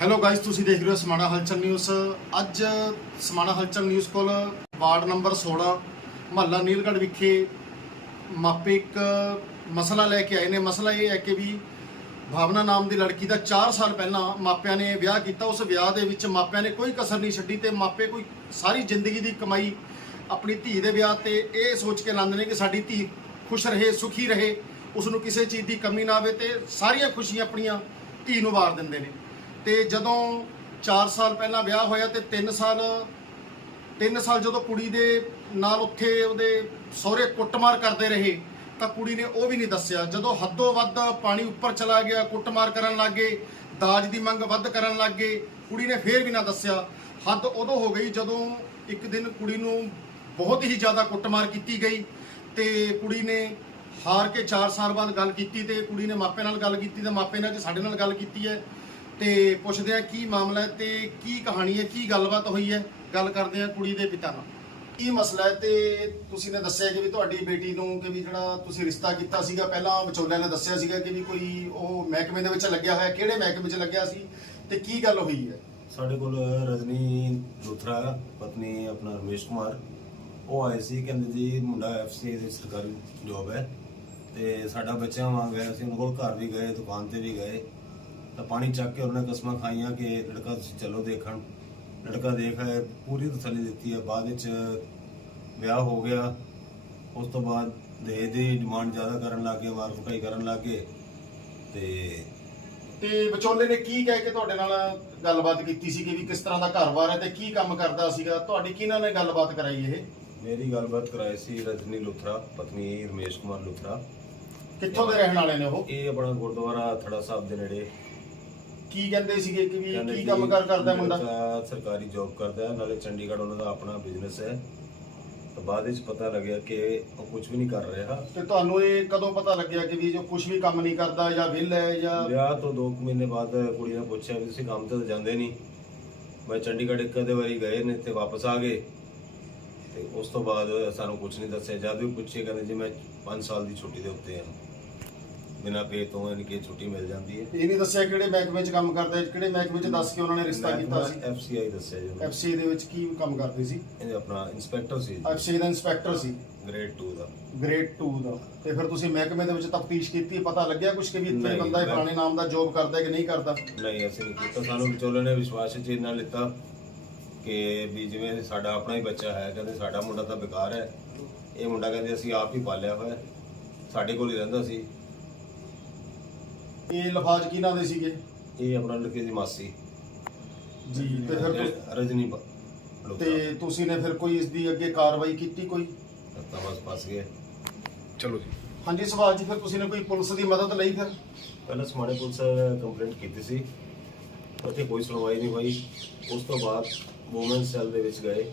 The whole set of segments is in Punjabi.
ਹੈਲੋ ਗਾਇਸ ਤੁਸੀਂ ਦੇਖ ਰਹੇ ਹੋ ਸਮਾਣਾ ਹਲਚਲ ਨਿਊਜ਼ ਅੱਜ ਸਮਾਣਾ ਹਲਚਲ ਨਿਊਜ਼ ਕੋਲ ਵਾਰਡ ਨੰਬਰ 16 ਮਹੱਲਾ ਨੀਲਗੜ੍ਹ ਵਿਖੇ ਮਾਪੇ ਇੱਕ ਮਸਲਾ ਲੈ ਕੇ ਆਏ ਨੇ। ਮਸਲਾ ਇਹ ਹੈ ਕਿ ਵੀ ਭਾਵਨਾ ਨਾਮ ਦੀ ਲੜਕੀ ਦਾ 4 ਸਾਲ ਪਹਿਲਾਂ ਮਾਪਿਆਂ ਨੇ ਵਿਆਹ ਕੀਤਾ। ਉਸ ਵਿਆਹ ਦੇ ਵਿੱਚ ਮਾਪਿਆਂ ਨੇ ਕੋਈ ਕਸਰ ਨਹੀਂ ਛੱਡੀ ਤੇ ਮਾਪੇ ਕੋਈ ਸਾਰੀ ਜ਼ਿੰਦਗੀ ਦੀ ਕਮਾਈ ਆਪਣੀ ਧੀ ਦੇ ਵਿਆਹ ਤੇ ਇਹ ਸੋਚ ਕੇ ਲਾਉਂਦੇ ਨੇ ਕਿ ਸਾਡੀ ਧੀ ਖੁਸ਼ ਰਹੇ, ਸੁਖੀ ਰਹੇ ਉਸ ਨੂੰ ਕਿਸੇ ਚੀਜ਼ ਦੀ ਕਮੀ ਨਾ ਆਵੇ ਤੇ ਸਾਰੀਆਂ ਖੁਸ਼ੀਆਂ ਆਪਣੀਆਂ ਧੀ ਨੂੰ ਵਾਰ ਦਿੰਦੇ ਨੇ। ਤੇ ਜਦੋਂ 4 ਸਾਲ ਪਹਿਲਾਂ ਵਿਆਹ ਹੋਇਆ ਤੇ 3 ਸਾਲ 3 ਸਾਲ ਜਦੋਂ ਕੁੜੀ ਦੇ ਨਾਲ ਉੱਥੇ ਉਹਦੇ ਸਹੁਰੇ ਕੁੱਟਮਾਰ ਕਰਦੇ ਰਹੇ, ਤਾਂ ਕੁੜੀ ਨੇ ਉਹ ਵੀ ਨਹੀਂ ਦੱਸਿਆ। ਜਦੋਂ ਹੱਦੋਂ ਵੱਧ ਪਾਣੀ ਉੱਪਰ ਚਲਾ ਗਿਆ, ਕੁੱਟਮਾਰ ਕਰਨ ਲੱਗੇ ਦਾਜ ਦੀ ਮੰਗ ਵੱਧ ਕਰਨ ਲੱਗੇ ਕੁੜੀ ਨੇ ਫੇਰ ਵੀ ਨਾ ਦੱਸਿਆ। ਹੱਦ ਉਦੋਂ ਹੋ ਗਈ ਜਦੋਂ ਇੱਕ ਦਿਨ ਕੁੜੀ ਨੂੰ ਬਹੁਤ ਹੀ ਜ਼ਿਆਦਾ ਕੁੱਟਮਾਰ ਕੀਤੀ ਗਈ ਤੇ ਕੁੜੀ ਨੇ ਹਾਰ ਕੇ 4 ਸਾਲ ਬਾਅਦ ਗੱਲ ਕੀਤੀ ਤੇ ਕੁੜੀ ਨੇ ਮਾਪੇ ਨਾਲ ਗੱਲ ਕੀਤੀ ਤੇ ਮਾਪੇ ਨੇ ਅੱਜ ਸਾਡੇ ਨਾਲ ਗੱਲ ਕੀਤੀ ਹੈ। ਤੇ ਪੁੱਛਦੇ ਆ ਕੀ ਮਾਮਲਾ ਹੈ ਤੇ ਕੀ ਕਹਾਣੀ ਹੈ, ਕੀ ਗੱਲਬਾਤ ਹੋਈ ਹੈ? ਗੱਲ ਕਰਦੇ ਆ ਕੁੜੀ ਦੇ ਪਿਤਾ ਨਾਲ। ਕੀ ਮਸਲਾ ਹੈ ਤੇ ਤੁਸੀਂ ਨੇ ਦੱਸਿਆ ਕਿ ਵੀ ਤੁਹਾਡੀ ਬੇਟੀ ਨੂੰ ਕਿ ਵੀ ਜਿਹੜਾ ਤੁਸੀਂ ਰਿਸ਼ਤਾ ਕੀਤਾ ਸੀਗਾ, ਪਹਿਲਾਂ ਵਿਚੋਲਿਆਂ ਨੇ ਦੱਸਿਆ ਸੀਗਾ ਕਿ ਵੀ ਕੋਈ ਉਹ ਮਹਿਕਮੇ ਦੇ ਵਿੱਚ ਲੱਗਿਆ ਹੋਇਆ, ਕਿਹੜੇ ਮਹਿਕਮੇ 'ਚ ਲੱਗਿਆ ਸੀ ਤੇ ਕੀ ਗੱਲ ਹੋਈ ਹੈ? ਸਾਡੇ ਕੋਲ ਰਜਨੀ ਲੁਥਰਾ, ਪਤਨੀ ਆਪਣਾ ਰਮੇਸ਼ ਕੁਮਾਰ, ਉਹ ਆਏ ਸੀ, ਕਹਿੰਦੇ ਜੀ ਮੁੰਡਾ ਐਫਸੀ ਦੀ ਸਰਕਾਰੀ ਜੋਬ ਹੈ ਤੇ ਸਾਡਾ ਬੱਚਾ ਵਾਂਗ ਹੈ ਅਸੀਂ ਉਹਨਾਂ ਕੋਲ ਘਰ ਵੀ ਗਏ, ਦੁਕਾਨ ਤੇ ਵੀ ਗਏ। ਤਾਂ ਪਾਣੀ ਚੱਕ ਕੇ ਉਹਨਾਂ ਕਸਮਾਂ ਖਾਈਆਂ ਕਿ ਲੜਕਾ ਤੁਸੀਂ ਚਲੋ ਦੇਖਣ। ਲੜਕਾ ਦੇਖ ਆਏ ਪੂਰੀ ਤਸੱਲੀ ਦਿੱਤੀ ਹੈ ਬਾਅਦ ਵਿੱਚ ਵਿਆਹ ਹੋ ਗਿਆ। ਉਸ ਤੋਂ ਬਾਅਦ ਦਹੇਜ ਦੀ ਡਿਮਾਂਡ ਜ਼ਿਆਦਾ ਕਰਨ ਲੱਗੇ ਮਾਰ ਕੁਟਾਈ ਕਰਨ ਲੱਗੇ ਤੇ ਤੇ ਵਿਚੋਲੇ ਨੇ ਕੀ ਕਹਿ ਕੇ ਤੁਹਾਡੇ ਨਾਲ ਗੱਲਬਾਤ ਕੀਤੀ ਸੀ ਕਿ ਵੀ ਕਿਸ ਤਰ੍ਹਾਂ ਦਾ ਘਰ-ਬਾਰ ਹੈ ਤੇ ਕੀ ਕੰਮ ਕਰਦਾ ਸੀਗਾ? ਤੁਹਾਡੀ ਕਿਹਨਾਂ ਨੇ ਗੱਲਬਾਤ ਕਰਾਈ ਇਹ? ਮੇਰੀ ਗੱਲਬਾਤ ਕਰਾਈ ਸੀ ਰਜਨੀ ਲੁਥਰਾ ਪਤਨੀ ਰਮੇਸ਼ ਕੁਮਾਰ ਲੁਥਰਾ। ਕਿੱਥੋਂ ਦੇ ਰਹਿਣ ਵਾਲੇ ਨੇ ਉਹ? ਇਹ ਆਪਣਾ ਗੁਰਦੁਆਰਾ ਥੜਾ ਸਾਹਿਬ ਦੇ ਨੇੜੇ। ਕੀ ਕਹਿੰਦੇ ਸੀਗੇ ਕਿ ਵੀ ਕਹਿੰਦੇ ਕੀ ਜੀ, ਕੰਮ ਕਾਰ ਕਰਦਾ ਮੁੰਡਾ? ਲੜਕਾ ਸਰਕਾਰੀ ਜੌਬ ਕਰਦਾ ਹੈ ਨਾਲੇ ਚੰਡੀਗੜ੍ਹ ਉਹਨਾਂ ਦਾ ਆਪਣਾ ਬਿਜ਼ਨਸ ਹੈ। ਤਾਂ ਬਾਅਦ ਵਿੱਚ ਪਤਾ ਲੱਗਿਆ ਕਿ ਉਹ ਕੁਝ ਵੀ ਨਹੀਂ ਕਰ ਰਿਹਾ। ਤੇ ਤੁਹਾਨੂੰ ਇਹ ਕਦੋਂ ਪਤਾ ਲੱਗਿਆ ਕਿ ਵੀ ਜੋ ਕੁਝ ਵੀ ਕੰਮ ਨਹੀਂ ਕਰਦਾ ਜਾਂ ਵਿਹਲਾ ਹੈ ਜਾਂ ਵਿਆਹ ਤੋਂ 2 ਮਹੀਨੇ ਬਾਅਦ ਕੁੜੀ ਨੇ ਪੁੱਛਿਆ ਵੀ ਤੁਸੀਂ ਕੰਮ ਤੇ ਤਾਂ ਜਾਂਦੇ ਨਹੀਂ। ਮੈਂ ਚੰਡੀਗੜ੍ਹ ਇੱਕ ਅੱਧੇ ਵਾਰੀ ਗਏ ਨੇ ਤੇ ਵਾਪਸ ਆ ਗਏ। ਤੇ ਉਸ ਤੋਂ ਬਾਅਦ ਸਾਨੂੰ ਕੁਝ ਨਹੀਂ ਦੱਸਿਆ। ਜਦ ਵੀ ਪੁੱਛੇ ਕਹਿੰਦੇ ਜੀ ਮੈਂ 5 ਸਾਲ ਦੀ ਛੁੱਟੀ ਦੇ ਉੱਤੇ ਹਾਂ। ਬਿਨਾਂ ਪੇ ਤੋਂ ਯਾਨੀ ਕਿ ਛੁੱਟੀ ਮਿਲ ਜਾਂਦੀ ਹੈ। ਇਹ ਨਹੀਂ ਦੱਸਿਆ ਕਿਹੜੇ ਮਹਿਕਮੇ 'ਚ ਕੰਮ ਕਰਦਾ ਹੈ, ਕਿਹੜੇ ਮਹਿਕਮੇ 'ਚ ਦੱਸ ਕੇ ਉਹਨਾਂ ਨੇ ਰਿਸ਼ਤਾ ਕੀਤਾ ਸੀ? ਐਫਸੀਆਈ ਦੱਸਿਆ ਜੀ ਉਹਨੇ। ਐਫਸੀ ਦੇ ਵਿੱਚ ਕੀ ਕੰਮ ਕਰਦੇ ਸੀ? ਇਹ ਆਪਣਾ ਇਨਸਪੈਕਟਰ ਸੀ ਐਫਸੀ ਦਾ ਇਨਸਪੈਕਟਰ ਸੀ? ਗ੍ਰੇਡ 2 ਦਾ। ਗ੍ਰੇਡ 2 ਦਾ। ਤੇ ਫਿਰ ਤੁਸੀਂ ਮਹਿਕਮੇ ਦੇ ਵਿੱਚ ਤਫਤੀਸ਼ ਕੀਤੀ ਪਤਾ ਲੱਗਿਆ ਕੁਝ ਕਿ ਵੀ ਇੱਥੇ ਨਹੀਂ, ਬੰਦਾ ਇਹ ਮੈਂ- ਪੁਰਾਣੇ ਨਾਮ ਦਾ ਜੋਬ ਕਰਦਾ ਹੈ ਕਿ ਨਹੀਂ ਕਰਦਾ? ਨਹੀਂ ਅਸੀਂ ਨਹੀਂ ਕੀਤਾ। ਸਾਨੂੰ ਵਿਚੋਲੇ ਨੇ ਵਿਸ਼ਵਾਸ ਚ ਇੰਨਾ ਲਿੱਤਾ ਕਿ ਵੀ ਜਿਵੇਂ ਸਾਡਾ ਆਪਣਾ ਹੀ ਬੱਚਾ ਹੈ ਕਹਿੰਦੇ ਸਾਡਾ ਮੁੰਡਾ ਤਾਂ ਬੇਕਾਰ ਹੈ। ਇਹ ਮੁੰਡਾ ਕਹਿੰਦੇ ਅਸੀਂ ਆਪ ਹੀ ਪਾਲਿਆ ਹੋਇਆ ਹੈ। ਸਾਡੇ ਕੋਲ ਹੀ ਰਹਿੰਦਾ ਸੀ। ਇਹ ਲਫਾਜ਼ ਕਿਹਨਾਂ ਦੇ ਸੀਗੇ? ਇਹ ਆਪਣਾ ਲੜਕੇ ਦੀ ਮਾਸੀ। ਜੀ ਤੇ ਫਿਰ ਤੁਸ- ਰਜਨੀ ਬ- ਤੇ ਤੁਸੀਂ ਨੇ ਫਿਰ ਕੋਈ ਇਸ ਦੀ ਅੱਗੇ ਕਾਰਵਾਈ ਕੀਤੀ ਕੋਈ? ਤਾਂ ਬਸ ਫਸ ਗਏ। ਚਲੋ ਜੀ। ਹਾਂਜੀ ਸਵਾਲ ਜੀ ਫਿਰ ਤੁਸੀਂ ਨੇ ਕੋਈ ਪੁਲਿਸ ਦੀ ਮਦਦ ਲਈ ਫਿਰ? ਪਹਿਲਾਂ ਸਮਾਣੇ ਪੁਲਿਸ ਕੰਪਲੇਂਟ ਕੀਤੀ ਸੀ। ਉੱਥੇ ਕੋਈ ਸੁਣਵਾਈ ਨਹੀਂ ਹੋਈ। ਉਸ ਤੋਂ ਬਾਅਦ ਵੂਮਨ ਸੈੱਲ ਦੇ ਵਿੱਚ ਗਏ।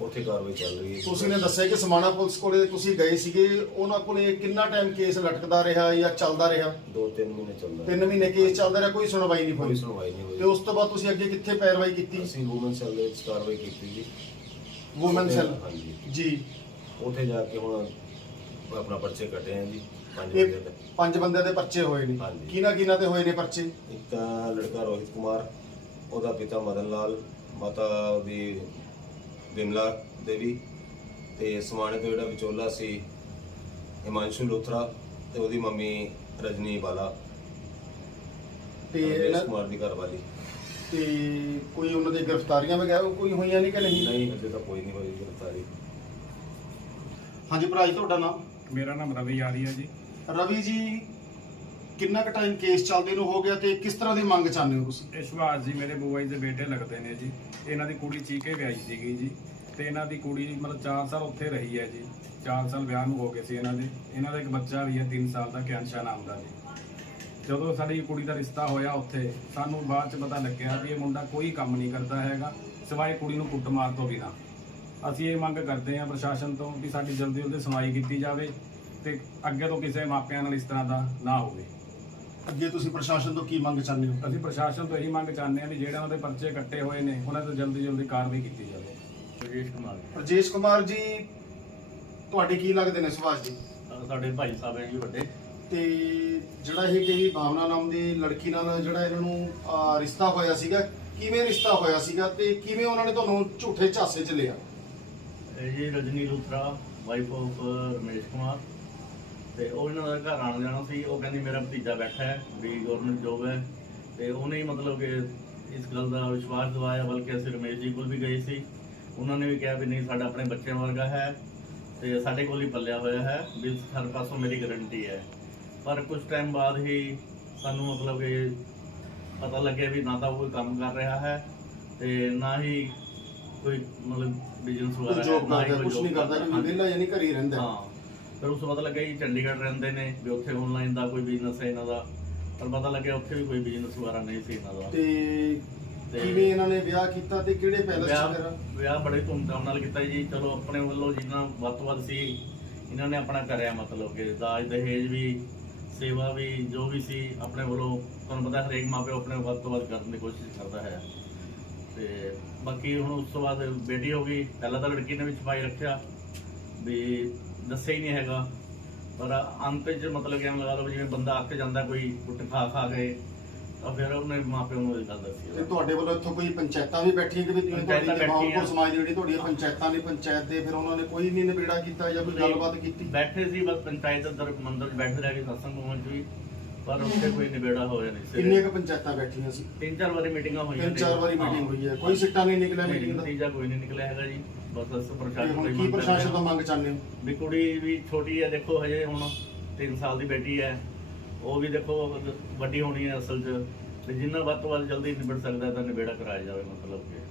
ਉੱਥੇ ਕਾਰਵਾਈ ਚੱਲ ਰਹੀ ਹੈ। ਤੁਸੀਂ ਨੇ ਦੱਸਿਆ ਕਿ ਸਮਾਣਾ ਪੁਲਿਸ ਕੋਲੇ ਤੁਸੀਂ ਗਏ ਸੀਗੇ ਉਹਨਾਂ ਕੋਲੇ ਕਿੰਨਾ ਟਾਈਮ ਕੇਸ ਲਟਕਦਾ ਰਿਹਾ ਜਾਂ ਚੱਲਦਾ ਰਿਹਾ? ਦੋ ਤਿੰਨ ਮਹੀਨੇ ਚੱਲਦਾ ਤਿੰਨ ਮਹੀਨੇ ਕੇਸ ਚੱਲਦਾ ਰਿਹਾ ਕੋਈ ਸੁਣਵਾਈ ਨਹੀਂ ਕੋਈ ਹੋਈ ਸੁਣਵਾਈ ਨਹੀਂ ਤੇ ਹੋਈ ਉਸ ਤੋਂ ਬਾਅਦ ਤੁਸੀਂ ਅੱਗੇ ਕਿੱਥੇ ਪੈਰਵਾਈ ਕੀਤੀ? ਅਸੀਂ ਵੂਮਨ ਸੈੱਲ ਦੇ ਵਿੱਚ ਕਾਰਵਾਈ ਕੀਤੀ ਜੀ। ਵੂਮਨ ਸੈੱਲ ਹਾਂਜੀ। ਜੀ। ਉੱਥੇ ਜਾ ਕੇ ਹੁਣ ਆਪਣਾ ਪਰਚੇ ਕੱਟੇ ਆ ਜੀ ਪੰਜ ਇਹ ਦੇ। ਪੰਜ ਬੰਦਿਆਂ ਦੇ ਪਰਚੇ ਹੋਏ ਨੇ। ਹਾਂਜੀ। ਕਿਹਨਾਂ ਕਿਹਨਾਂ ਤੇ ਹੋਏ ਨੇ ਪਰਚੇ? ਇੱਕ ਤਾਂ ਲੜਕਾ ਰੋਹਿਤ ਕੁਮਾਰ ਉਹਦਾ ਪਿਤਾ ਮਦਨ ਲਾਲ ਮਾਤਾ ਉਹਦੀ ਵਿਮਲਾ ਦੇਵੀ ਤੇ ਸਮਾਣੇ ਤੋਂ ਜਿਹੜਾ ਵਿਚੋਲਾ ਸੀ ਹਿਮਾਂਸ਼ੂ ਲੋਥਰਾ ਤੇ ਉਹਦੀ ਮੰਮੀ ਰਜਨੀ ਬਾਲਾ ਤੇ ਰਮੇਸ਼ ਇਹਨਾਂ- ਕੁਮਾਰ ਦੀ ਘਰਵਾਲੀ। ਤੇ ਕੋਈ ਉਹਨਾਂ ਦੇ ਗ੍ਰਿਫਤਾਰੀਆਂ ਵਗੈਰਾ ਕੋਈ ਹੋਈਆਂ ਨਹੀਂ ਕਿ ਨਹੀਂ? ਨਹੀਂ ਹਜੇ ਤਾਂ ਕੋਈ ਨਹੀਂ ਹੋਈ ਗ੍ਰਿਫਤਾਰੀ। ਹਾਂਜੀ ਭਰਾ ਜੀ ਤੁਹਾਡਾ ਨਾਮ? ਮੇਰਾ ਨਾਮ ਰਵੀ ਆਰੀ ਹੈ ਜੀ। ਰਵੀ ਜੀ ਕਿੰਨਾ ਕੁ ਟਾਈਮ ਕੇਸ ਚੱਲਦੇ ਨੂੰ ਹੋ ਗਿਆ ਤੇ ਕਿਸ ਤਰ੍ਹਾਂ ਦੀ ਮੰਗ ਚਾਹੁੰਦੇ ਹੋ ਤੁਸੀਂ? ਇਹ ਸੁਭਾਸ਼ ਜੀ ਮੇਰੇ ਬੂਆ ਜੀ ਦੇ ਬੇਟੇ ਲੱਗਦੇ ਨੇ ਜੀ। ਇਹਨਾਂ ਦੀ ਕੁੜੀ ਚੀਕੇ ਵਿਆਹੀ ਸੀਗੀ ਜੀ। ਤੇ ਇਹਨਾਂ ਦੀ ਕੁੜੀ ਮਤਲਬ 4 ਸਾਲ ਉੱਥੇ ਰਹੀ ਹੈ ਜੀ। 4 ਸਾਲ ਵਿਆਹ ਨੂੰ ਹੋ ਗਏ ਸੀ ਇਹਨਾਂ ਦੇ। ਇਹਨਾਂ ਦਾ ਇੱਕ ਬੱਚਾ ਵੀ ਹੈ 3 ਸਾਲ ਦਾ ਕਿਆਂਸ਼ਾ ਨਾਮ ਦਾ ਜੀ। ਜਦੋਂ ਸਾਡੀ ਕੁੜੀ ਦਾ ਰਿਸ਼ਤਾ ਹੋਇਆ ਉੱਥੇ, ਸਾਨੂੰ ਬਾਅਦ ਚ ਪਤਾ ਲੱਗਿਆ ਵੀ ਇਹ ਮੁੰਡਾ ਕੋਈ ਕੰਮ ਨਹੀਂ ਕਰਦਾ ਹੈਗਾ, ਸਿਵਾਏ ਕੁੜੀ ਨੂੰ ਕੁੱਟਮਾਰ ਤੋਂ ਬਿਨਾ। ਅਸੀਂ ਇਹ ਮੰਗ ਕਰਦੇ ਹਾਂ ਪ੍ਰਸ਼ਾਸਨ ਤੋਂ ਕਿ ਸਾਡੀ ਜਲਦੀ ਜਲਦੀ ਸੁਣਵਾਈ ਕੀਤੀ ਜਾਵੇ ਤੇ ਅੱਗੇ ਤੋਂ ਕਿਸੇ ਮਾਪਿਆਂ ਨਾਲ ਇਸ ਤਰ੍ਹਾਂ ਦਾ ਨਾ ਹੋਵੇ। ਅੱਗੇ ਤੁਸੀਂ ਪ੍ਰਸ਼ਾਸਨ ਤੋਂ ਕੀ ਮੰਗ ਚਾਹੁੰਦੇ ਹੋ? ਅਸੀਂ ਪ੍ਰਸ਼ਾਸਨ ਤੋਂ ਇਹੀ ਮੰਗ ਚਾਹੁੰਦੇ ਹਾਂ ਵੀ ਜਿਹੜੇ ਉਹਨਾਂ ਦੇ ਪਰਚੇ ਕੱਟੇ ਹੋਏ ਨੇ ਉਹਨਾਂ ਤੇ ਜਲਦੀ ਜਲਦੀ ਕਾਰਵਾਈ ਕੀਤੀ ਜਾਵੇ। ਰਜੇਸ਼ ਕੁਮਾਰ ਰਜੇਸ਼ ਕੁਮਾਰ ਜੀ ਤੁਹਾਡੇ ਕੀ ਲੱਗਦੇ ਨੇ ਸੁਭਾਸ਼ ਜੀ? ਸਾਡੇ ਭਾਈ ਸਾਹਿਬ ਹੈ ਜੀ ਵੱਡੇ। ਤੇ ਜਿਹੜਾ ਇਹ ਕਿ ਭਾਵਨਾ ਨਾਮ ਦੀ ਲੜਕੀ ਨਾਲ ਜਿਹੜਾ ਇਹਨਾਂ ਨੂੰ ਰਿਸ਼ਤਾ ਹੋਇਆ ਸੀਗਾ ਕਿਵੇਂ ਰਿਸ਼ਤਾ ਹੋਇਆ ਸੀਗਾ ਤੇ ਕਿਵੇਂ ਉਹਨਾਂ ਨੇ ਤੁਹਾਨੂੰ ਝੂਠੇ ਝਾਸੇ 'ਚ ਲਿਆ? ਇਹ ਜੀ ਰਜਨੀ ਲੂਥਰਾ ਵਾਈਫ ਆਫ ਰਮੇਸ਼ ਕੁਮਾਰ। ਤੇ ਉਹ ਇਹਨਾਂ ਦਾ ਘਰ ਆਣ ਜਾਣਾ ਸੀ ਉਹ ਕਹਿੰਦੀ ਮੇਰਾ ਭਤੀਜਾ ਬੈਠਾ ਹੈ ਵੀ ਗਵਰਨਮੈਂਟ ਜੋਬ ਹੈ ਤੇ ਉਹਨੇ ਹੀ ਮਤਲਬ ਕਿ ਇਸ ਗੱਲ ਦਾ ਵਿਸ਼ਵਾਸ ਦਿਵਾਇਆ ਬਲਕਿ ਅਸੀਂ ਰਮੇਸ਼ ਜੀ ਕੋਲ ਵੀ ਗਏ ਸੀ ਉਹਨਾਂ ਨੇ ਵੀ ਕਿਹਾ ਵੀ ਨਹੀਂ ਸਾਡਾ ਆਪਣੇ ਬੱਚਿਆਂ ਵਰਗਾ ਹੈ ਤੇ ਸਾਡੇ ਕੋਲ ਹੀ ਪੱਲਿਆ ਹੋਇਆ ਹੈ ਵੀ ਹਰ ਪਾਸੋਂ ਮੇਰੀ ਗਾਰੰਟੀ ਹੈ ਪਰ ਕੁਝ ਟਾਈਮ ਬਾਅਦ ਹੀ ਸਾਨੂੰ ਮਤਲਬ ਕਿ ਪਤਾ ਲੱਗਿਆ ਵੀ ਨਾ ਤਾਂ ਉਹ ਕੰਮ ਕਰ ਰਿਹਾ ਹੈ ਤੇ ਨਾ ਹੀ ਕੋਈ ਮਤਲਬ ਬਿਜ਼ਨਸ ਵਗੈਰਾ ਜੋਬ ਕਰਦਾ ਕੁਝ ਨਹੀਂ ਕਰਦਾ ਕਿ। ਵਿਹਲਾ ਯਾਨੀ ਘਰ ਰਹਿੰਦਾ ਹੈ। ਫਿਰ ਉਸ ਤੋਂ ਪਤਾ ਲੱਗਿਆ ਜੀ ਚੰਡੀਗੜ੍ਹ ਰਹਿੰਦੇ ਨੇ ਵੀ ਉੱਥੇ ਆਨਲਾਈਨ ਦਾ ਕੋਈ ਬਿਜ਼ਨਸ ਹੈ ਇਹਨਾਂ ਦਾ। ਪਰ ਪਤਾ ਲੱਗਿਆ ਉੱਥੇ ਵੀ ਕੋਈ ਬਿਜ਼ਨਸ ਵਗੈਰਾ ਨਹੀਂ ਸੀ ਇਹਨਾਂ ਦਾ। ਤੇ ਤੇ ਕਿਵੇਂ ਇਹਨਾਂ ਨੇ ਵਿਆਹ ਕੀਤਾ ਤੇ ਕਿਹੜੇ ਪੈਲਸ 'ਚ ਵਿਆਹ ਕਰਾ ਵਿਆਹ ਬੜੇ ਧੂਮਧਾਮ ਨਾਲ ਕੀਤਾ ਜੀ। ਚਲੋ ਆਪਣੇ ਵੱਲੋਂ ਜਿੰਨਾ ਵੱਧ ਤੋਂ ਵੱਧ ਸੀ ਇਹਨਾਂ ਨੇ ਆਪਣਾ ਕਰਿਆ ਮਤਲਬ ਕਿ ਦਾਜ ਦਹੇਜ ਵੀ ਸੇਵਾ ਵੀ ਜੋ ਵੀ ਸੀ ਆਪਣੇ ਵੱਲੋਂ। ਤੁਹਾਨੂੰ ਪਤਾ ਹਰੇਕ ਮਾਪੇ ਆਪਣੇ ਵੱਧ ਤੋਂ ਵੱਧ ਕਰਨ ਦੀ ਕੋਸ਼ਿਸ਼ ਕਰਦਾ ਹੈ। ਤੇ ਬਾਕੀ ਹੁਣ ਉਸ ਤੋਂ ਬਾਅਦ ਬੇਟੀ ਹੋ ਗਈ। ਪਹਿਲਾਂ ਤਾਂ ਲੜਕੀ ਨੇ ਵੀ ਛਪਾਈ ਰੱਖਿਆ। ਵੀ ਦੱਸਿਆ ਹੀ ਨਹੀਂ ਹੈਗਾ। ਪਰ ਅੰਤ 'ਚ ਮਤਲਬ ਕਿ ਐਂ ਲਗਾ ਲਓ ਵੀ ਜਿਵੇਂ ਬੰਦਾ ਅੱਕ ਜਾਂਦਾ ਕੋਈ ਕੁੱਟ ਖਾ ਖਾ ਕੇ ਤਾਂ ਫਿਰ ਉਹਨੇ ਮਾਪਿਆਂ ਨੂੰ ਇਹ ਗੱਲ ਦੱਸੀ ਤੇ ਤੁਹਾਡੇ ਵੱਲੋਂ ਇੱਥੋਂ ਕੋਈ ਪੰਚਾਇਤਾਂ ਵੀ ਬੈਠੀਆਂ ਕਿ ਵੀ ਜਿਵੇਂ ਪੰਚਾਇਤਾਂ ਤੁਹਾਡੀ ਬੈਠੀਆਂ। ਮਾਹੌਲਪੁਰ ਸਮਾਜ ਦੀ ਜਿਹੜੀ ਤੁਹਾਡੀਆਂ ਪੰਚਾਇਤਾਂ ਨੇ ਪੰਚਾਇਤ ਦੇ ਫਿਰ ਉਹਨਾਂ ਨੇ ਕੋਈ ਨਹੀਂ ਨਿਬੇੜਾ ਕੀਤਾ ਜਾਂ ਕੋਈ ਗੱਲਬਾਤ ਕੀਤੀ? ਬੈਠੇ ਸੀ ਬਸ ਪੰਚਾਇਤ ਅੰਦਰ ਮੰਦਰ 'ਚ ਬੈਠੇ ਰਹਿ ਗਏ ਸਤਸੰਗ ਭਵਨ 'ਚ ਵੀ ਪਰ ਉੱਥੇ ਕੋਈ ਨਿਬੇੜਾ ਹੋਇਆ ਨਹੀਂ ਸੀ। ਕਿੰਨੀਆਂ ਕੁ ਪੰਚਾਇਤਾਂ ਬੈਠੀਆਂ ਸੀ? ਤਿੰਨ ਚਾਰ ਵਾਰੀ ਮੀਟਿੰਗਾਂ ਹੋਈਆਂ ਤਿੰਨ ਚਾਰ ਵਾਰੀ ਮੀਟਿੰਗ ਹੋਈ ਹੈ। ਕੋਈ ਸਿੱਟਾ ਨਹੀਂ ਨਿਕਲਿਆ ਮੀਟਿੰਗ ਦਾ? ਨਤੀਜਾ ਕੋਈ ਨਹੀਂ ਨਿਕਲਿਆ ਹੈਗਾ ਜੀ। ਬਸ ਤੇ ਪ੍ਰਸ਼ਾਸਨ ਹੁਣ ਕੋਈ ਕੀ ਮੰਗ ਕਰ ਪ੍ਰਸ਼ਾਸਨ ਤੋਂ ਰਿਹਾ। ਮੰਗ ਚਾਹੁੰਦੇ ਹੋ? ਵੀ ਕੁੜੀ ਵੀ ਛੋਟੀ ਹੈ ਦੇਖੋ ਹਜੇ ਹੁਣ 3 ਸਾਲ ਦੀ ਬੇਟੀ ਹੈ ਉਹ ਵੀ ਦੇਖੋ ਵੱਡੀ ਹੋਣੀ ਹੈ ਅਸਲ 'ਚ। ਤੇ ਜਿੰਨਾ ਵੱਧ ਤੋਂ ਵੱਧ ਜਲਦੀ ਨਿਬੜ ਸਕਦਾ ਤਾਂ ਨਿਬੇੜਾ ਕਰਾਇਆ ਜਾਵੇ ਮਤਲਬ ਕਿ।